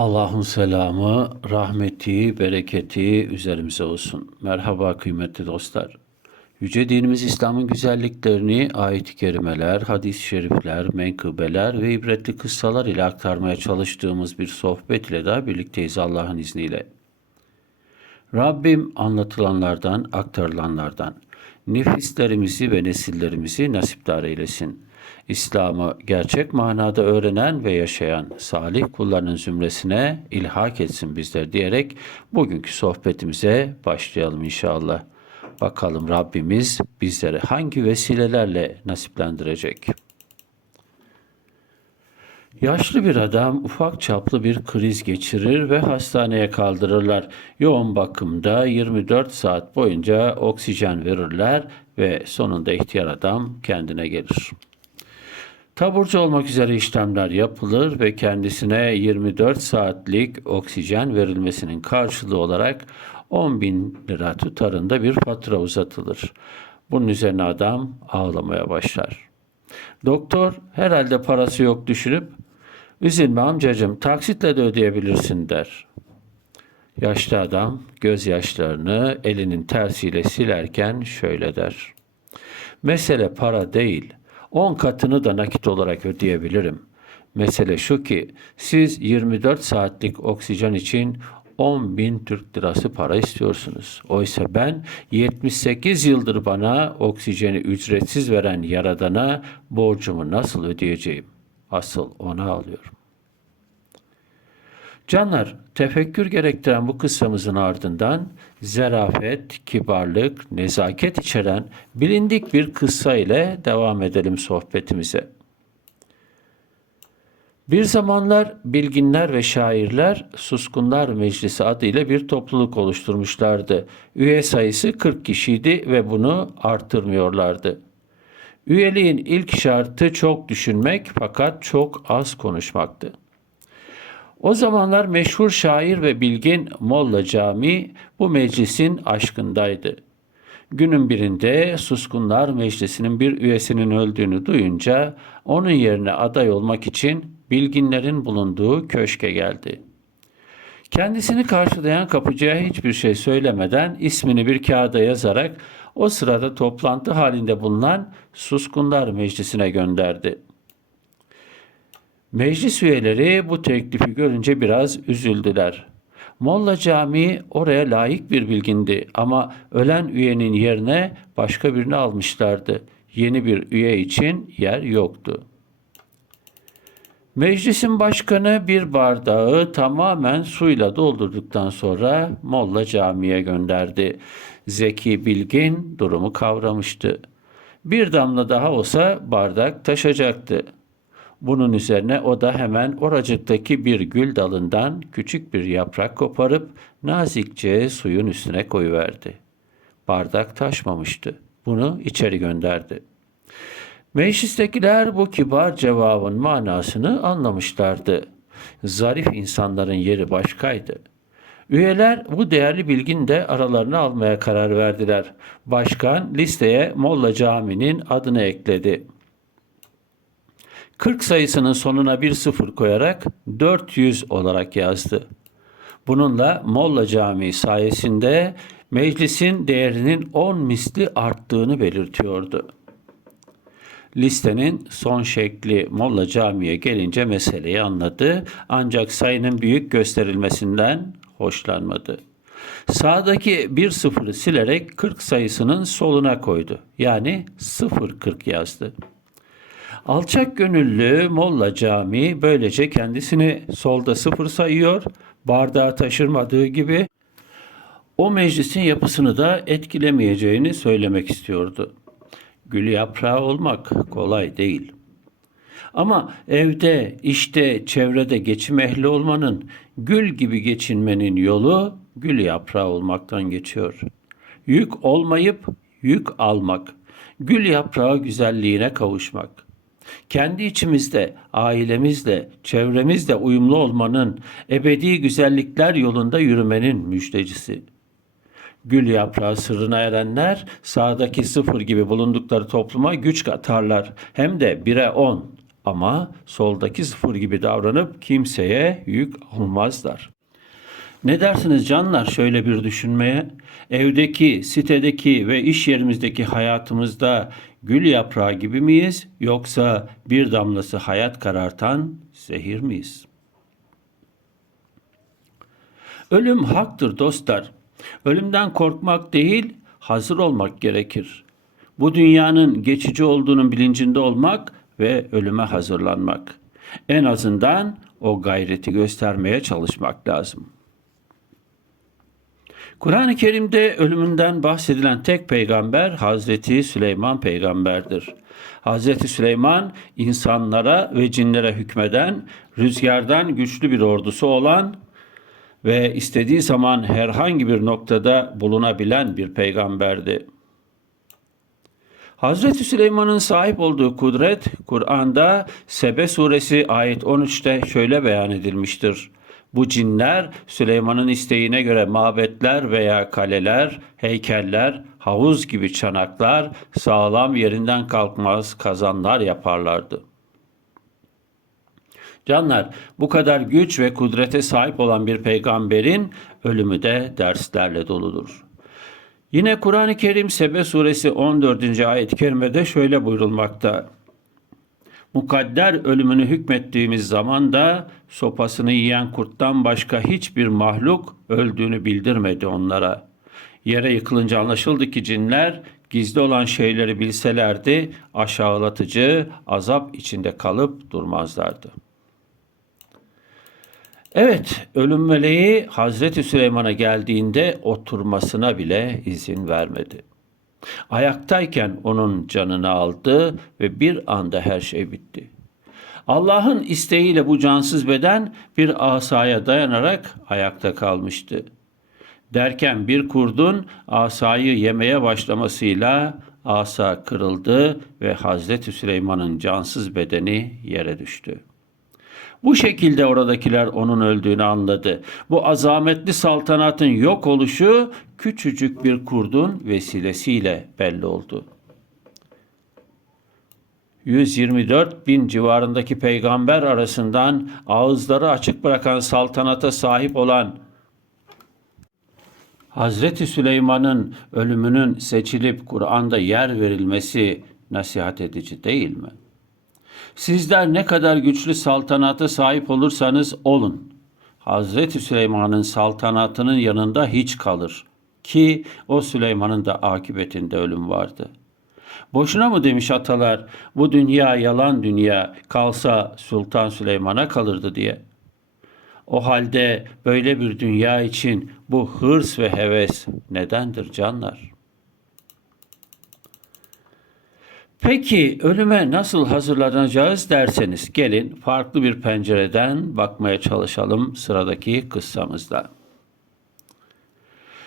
Allah'ın selamı, rahmeti, bereketi üzerimize olsun. Merhaba kıymetli dostlar. Yüce dinimiz İslam'ın güzelliklerini ayet-i kerimeler, hadis-i şerifler, menkıbeler ve ibretli kıssalar ile aktarmaya çalıştığımız bir sohbet ile daha birlikteyiz Allah'ın izniyle. Rabbim anlatılanlardan, aktarılanlardan nefislerimizi ve nesillerimizi nasipdar eylesin. İslam'ı gerçek manada öğrenen ve yaşayan salih kullarının zümresine ilhak etsin bizler diyerek bugünkü sohbetimize başlayalım inşallah. Bakalım Rabbimiz bizleri hangi vesilelerle nasiplendirecek? Yaşlı bir adam ufak çaplı bir kriz geçirir ve hastaneye kaldırırlar. Yoğun bakımda 24 saat boyunca oksijen verirler ve sonunda ihtiyar adam kendine gelir. Taburcu olmak üzere işlemler yapılır ve kendisine 24 saatlik oksijen verilmesinin karşılığı olarak 10 bin lira tutarında bir fatura uzatılır. Bunun üzerine adam ağlamaya başlar. Doktor herhalde parası yok düşünüp üzülme amcacığım taksitle de ödeyebilirsin der. Yaşlı adam gözyaşlarını elinin tersiyle silerken şöyle der. Mesele para değil, on katını da nakit olarak ödeyebilirim. Mesele şu ki siz 24 saatlik oksijen için 10 bin Türk lirası para istiyorsunuz. Oysa ben 78 yıldır bana oksijeni ücretsiz veren Yaradan'a borcumu nasıl ödeyeceğim? Asıl ona alıyorum. Canlar, tefekkür gerektiren bu kıssamızın ardından zerafet, kibarlık, nezaket içeren bilindik bir kıssa ile devam edelim sohbetimize. Bir zamanlar bilginler ve şairler Suskunlar Meclisi adıyla bir topluluk oluşturmuşlardı. Üye sayısı 40 kişiydi ve bunu artırmıyorlardı. Üyeliğin ilk şartı çok düşünmek fakat çok az konuşmaktı. O zamanlar meşhur şair ve bilgin Molla Cami bu meclisin aşkındaydı. Günün birinde Suskunlar Meclisi'nin bir üyesinin öldüğünü duyunca onun yerine aday olmak için bilginlerin bulunduğu köşke geldi. Kendisini karşılayan kapıcıya hiçbir şey söylemeden ismini bir kağıda yazarak o sırada toplantı halinde bulunan Suskunlar Meclisi'ne gönderdi. Meclis üyeleri bu teklifi görünce biraz üzüldüler. Molla Camii oraya layık bir bilgindi ama ölen üyenin yerine başka birini almışlardı. Yeni bir üye için yer yoktu. Meclisin başkanı bir bardağı tamamen suyla doldurduktan sonra Molla Camii'ye gönderdi. Zeki Bilgin durumu kavramıştı. Bir damla daha olsa bardak taşacaktı. Bunun üzerine o da hemen oracıktaki bir gül dalından küçük bir yaprak koparıp nazikçe suyun üstüne koyuverdi. Bardak taşmamıştı. Bunu içeri gönderdi. Meclistekiler bu kibar cevabın manasını anlamışlardı. Zarif insanların yeri başkaydı. Üyeler bu değerli bilgin de aralarına almaya karar verdiler. Başkan listeye Molla Camii'nin adını ekledi. 40 sayısının sonuna bir sıfır koyarak 400 olarak yazdı. Bununla Molla Camii sayesinde meclisin değerinin 10 misli arttığını belirtiyordu. Listenin son şekli Molla Camii'ye gelince meseleyi anladı ancak sayının büyük gösterilmesinden hoşlanmadı. Sağdaki bir sıfırı silerek 40 sayısının soluna koydu. Yani 040 yazdı. Alçak gönüllü Molla Camii böylece kendisini solda sıfır sayıyor, bardağı taşırmadığı gibi o meclisin yapısını da etkilemeyeceğini söylemek istiyordu. Gül yaprağı olmak kolay değil. Ama evde, işte, çevrede geçim ehli olmanın, gül gibi geçinmenin yolu gül yaprağı olmaktan geçiyor. Yük olmayıp yük almak, gül yaprağı güzelliğine kavuşmak. Kendi içimizde, ailemizle, çevremizle uyumlu olmanın, ebedi güzellikler yolunda yürümenin müjdecisi.'' Gül yaprağı sırrına erenler sağdaki sıfır gibi bulundukları topluma güç katarlar. Hem de bire on. Ama soldaki sıfır gibi davranıp kimseye yük olmazlar. Ne dersiniz canlar şöyle bir düşünmeye? Evdeki, sitedeki ve iş yerimizdeki hayatımızda gül yaprağı gibi miyiz yoksa bir damlası hayat karartan zehir miyiz? Ölüm haktır dostlar. Ölümden korkmak değil, hazır olmak gerekir. Bu dünyanın geçici olduğunun bilincinde olmak ve ölüme hazırlanmak. En azından o gayreti göstermeye çalışmak lazım. Kur'an-ı Kerim'de ölümünden bahsedilen tek peygamber Hazreti Süleyman peygamberdir. Hazreti Süleyman insanlara ve cinlere hükmeden, rüzgardan güçlü bir ordusu olan ve istediği zaman herhangi bir noktada bulunabilen bir peygamberdi. Hazreti Süleyman'ın sahip olduğu kudret Kur'an'da Sebe suresi ayet 13'te şöyle beyan edilmiştir. Bu cinler Süleyman'ın isteğine göre mabetler veya kaleler, heykeller, havuz gibi çanaklar, sağlam yerinden kalkmaz kazanlar yaparlardı. Canlar, bu kadar güç ve kudrete sahip olan bir peygamberin ölümü de derslerle doludur. Yine Kur'an-ı Kerim Sebe suresi 14. ayet-i kerimede şöyle buyurulmakta. Mukadder ölümünü hükmettiğimiz zaman da sopasını yiyen kurttan başka hiçbir mahluk öldüğünü bildirmedi onlara. Yere yıkılınca anlaşıldı ki cinler gizli olan şeyleri bilselerdi aşağılatıcı azap içinde kalıp durmazlardı. Evet, ölüm meleği Hazreti Süleyman'a geldiğinde oturmasına bile izin vermedi. Ayaktayken onun canını aldı ve bir anda her şey bitti. Allah'ın isteğiyle bu cansız beden bir asaya dayanarak ayakta kalmıştı. Derken bir kurdun asayı yemeye başlamasıyla asa kırıldı ve Hazreti Süleyman'ın cansız bedeni yere düştü. Bu şekilde oradakiler onun öldüğünü anladı. Bu azametli saltanatın yok oluşu küçücük bir kurdun vesilesiyle belli oldu. 124 bin civarındaki peygamber arasından ağızları açık bırakan saltanata sahip olan Hazreti Süleyman'ın ölümünün seçilip Kur'an'da yer verilmesi nasihat edici değil mi? Sizler ne kadar güçlü saltanata sahip olursanız olun. Hazreti Süleyman'ın saltanatının yanında hiç kalır. Ki o Süleyman'ın da akıbetinde ölüm vardı. Boşuna mı demiş atalar bu dünya yalan dünya kalsa Sultan Süleyman'a kalırdı diye. O halde böyle bir dünya için bu hırs ve heves nedendir canlar?'' Peki ölüme nasıl hazırlanacağız derseniz gelin farklı bir pencereden bakmaya çalışalım sıradaki kıssamızda.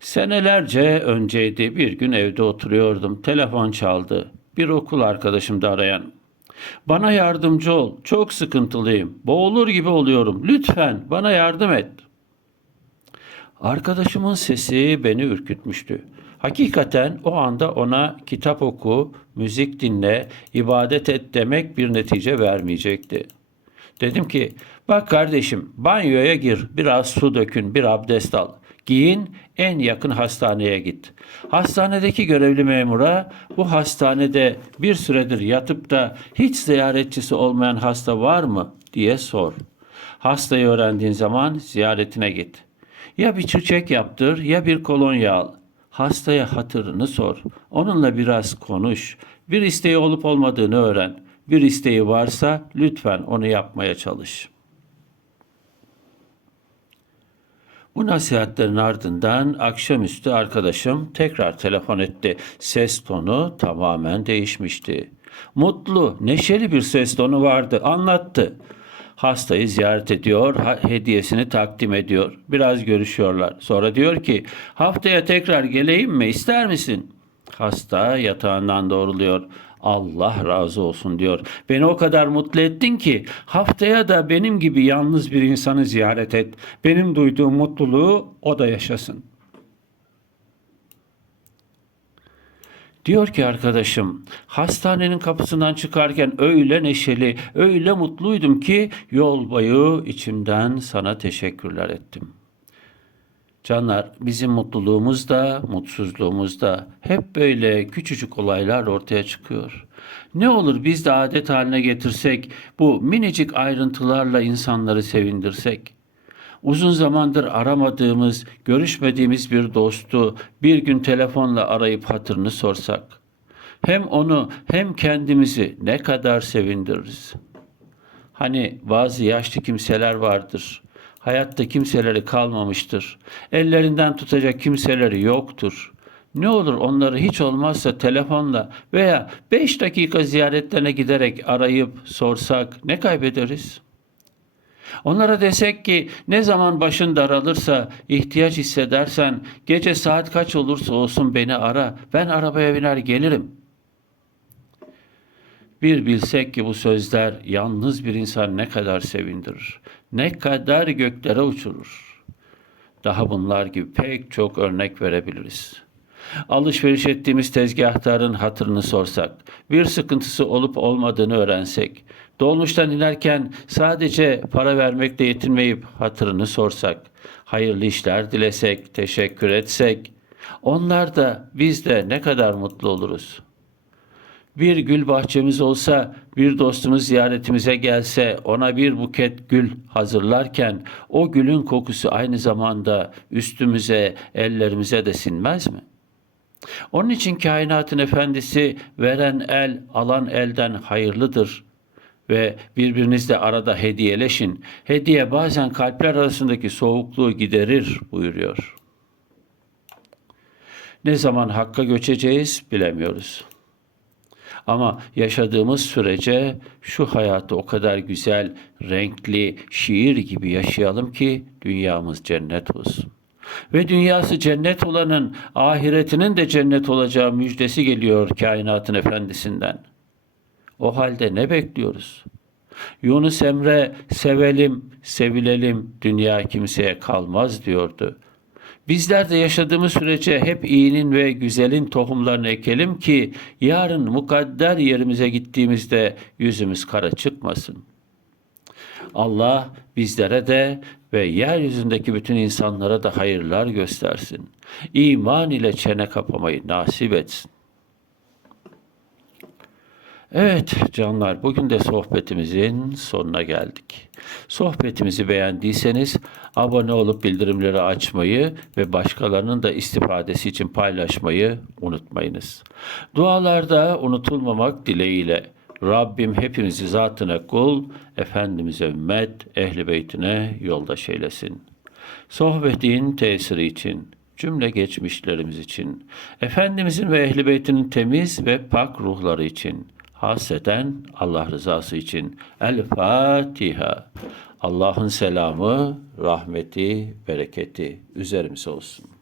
Senelerce önceydi bir gün evde oturuyordum. Telefon çaldı. Bir okul arkadaşım da arayan. Bana yardımcı ol. Çok sıkıntılıyım. Boğulur gibi oluyorum. Lütfen bana yardım et. Arkadaşımın sesi beni ürkütmüştü. Hakikaten o anda ona kitap oku, müzik dinle, ibadet et demek bir netice vermeyecekti. Dedim ki, bak kardeşim banyoya gir, biraz su dökün, bir abdest al. Giyin, en yakın hastaneye git. Hastanedeki görevli memura bu hastanede bir süredir yatıp da hiç ziyaretçisi olmayan hasta var mı diye sor. Hastayı öğrendiğin zaman ziyaretine git. Ya bir çiçek yaptır ya bir kolonya al. Hastaya hatırını sor. Onunla biraz konuş. Bir isteği olup olmadığını öğren. Bir isteği varsa lütfen onu yapmaya çalış. Bu nasihatlerin ardından akşamüstü arkadaşım tekrar telefon etti. Ses tonu tamamen değişmişti. Mutlu, neşeli bir ses tonu vardı. Anlattı. Hastayı ziyaret ediyor, hediyesini takdim ediyor. Biraz görüşüyorlar. Sonra diyor ki, haftaya tekrar geleyim mi, ister misin? Hasta yatağından doğruluyor. Allah razı olsun diyor. Beni o kadar mutlu ettin ki haftaya da benim gibi yalnız bir insanı ziyaret et. Benim duyduğum mutluluğu o da yaşasın. Diyor ki arkadaşım, hastanenin kapısından çıkarken öyle neşeli, öyle mutluydum ki yol boyu içimden sana teşekkürler ettim. Canlar, bizim mutluluğumuz da, mutsuzluğumuz da hep böyle küçücük olaylar ortaya çıkıyor. Ne olur biz de adet haline getirsek, bu minicik ayrıntılarla insanları sevindirsek. Uzun zamandır aramadığımız, görüşmediğimiz bir dostu bir gün telefonla arayıp hatırını sorsak. Hem onu hem kendimizi ne kadar sevindiririz. Hani bazı yaşlı kimseler vardır. Hayatta kimseleri kalmamıştır. Ellerinden tutacak kimseleri yoktur. Ne olur onları hiç olmazsa telefonla veya beş dakika ziyaretlerine giderek arayıp sorsak ne kaybederiz? Onlara desek ki ne zaman başın daralırsa, ihtiyaç hissedersen gece saat kaç olursa olsun beni ara. Ben arabaya biner gelirim. Bir bilsek ki bu sözler yalnız bir insan ne kadar sevindirir, ne kadar göklere uçurur. Daha bunlar gibi pek çok örnek verebiliriz. Alışveriş ettiğimiz tezgahtarın hatırını sorsak, bir sıkıntısı olup olmadığını öğrensek, dolmuştan inerken sadece para vermekle yetinmeyip hatırını sorsak, hayırlı işler dilesek, teşekkür etsek, onlar da biz de ne kadar mutlu oluruz.'' Bir gül bahçemiz olsa, bir dostumuz ziyaretimize gelse, ona bir buket gül hazırlarken o gülün kokusu aynı zamanda üstümüze, ellerimize de sinmez mi? Onun için kainatın efendisi veren el, alan elden hayırlıdır ve birbirinizle arada hediyeleşin. Hediye bazen kalpler arasındaki soğukluğu giderir buyuruyor. Ne zaman hakka göçeceğiz bilemiyoruz. Ama yaşadığımız sürece şu hayatı o kadar güzel, renkli, şiir gibi yaşayalım ki dünyamız cennet olsun. Ve dünyası cennet olanın ahiretinin de cennet olacağı müjdesi geliyor kainatın efendisinden. O halde ne bekliyoruz? Yunus Emre sevelim, sevilelim, dünya kimseye kalmaz diyordu. Bizler de yaşadığımız sürece hep iyinin ve güzelin tohumlarını ekelim ki yarın mukadder yerimize gittiğimizde yüzümüz kara çıkmasın. Allah bizlere de ve yeryüzündeki bütün insanlara da hayırlar göstersin. İman ile çene kapamayı nasip etsin. Evet canlar bugün de sohbetimizin sonuna geldik. Sohbetimizi beğendiyseniz abone olup bildirimleri açmayı ve başkalarının da istifadesi için paylaşmayı unutmayınız. Dualarda unutulmamak dileğiyle Rabbim hepimizi zatına kul, Efendimiz'e ümmet, ehli beytine yoldaş eylesin. Sohbetin tesiri için, cümle geçmişlerimiz için, Efendimizin ve ehli beytinin temiz ve pak ruhları için, hasreten Allah rızası için. El Fatiha. Allah'ın selamı, rahmeti, bereketi üzerimize olsun.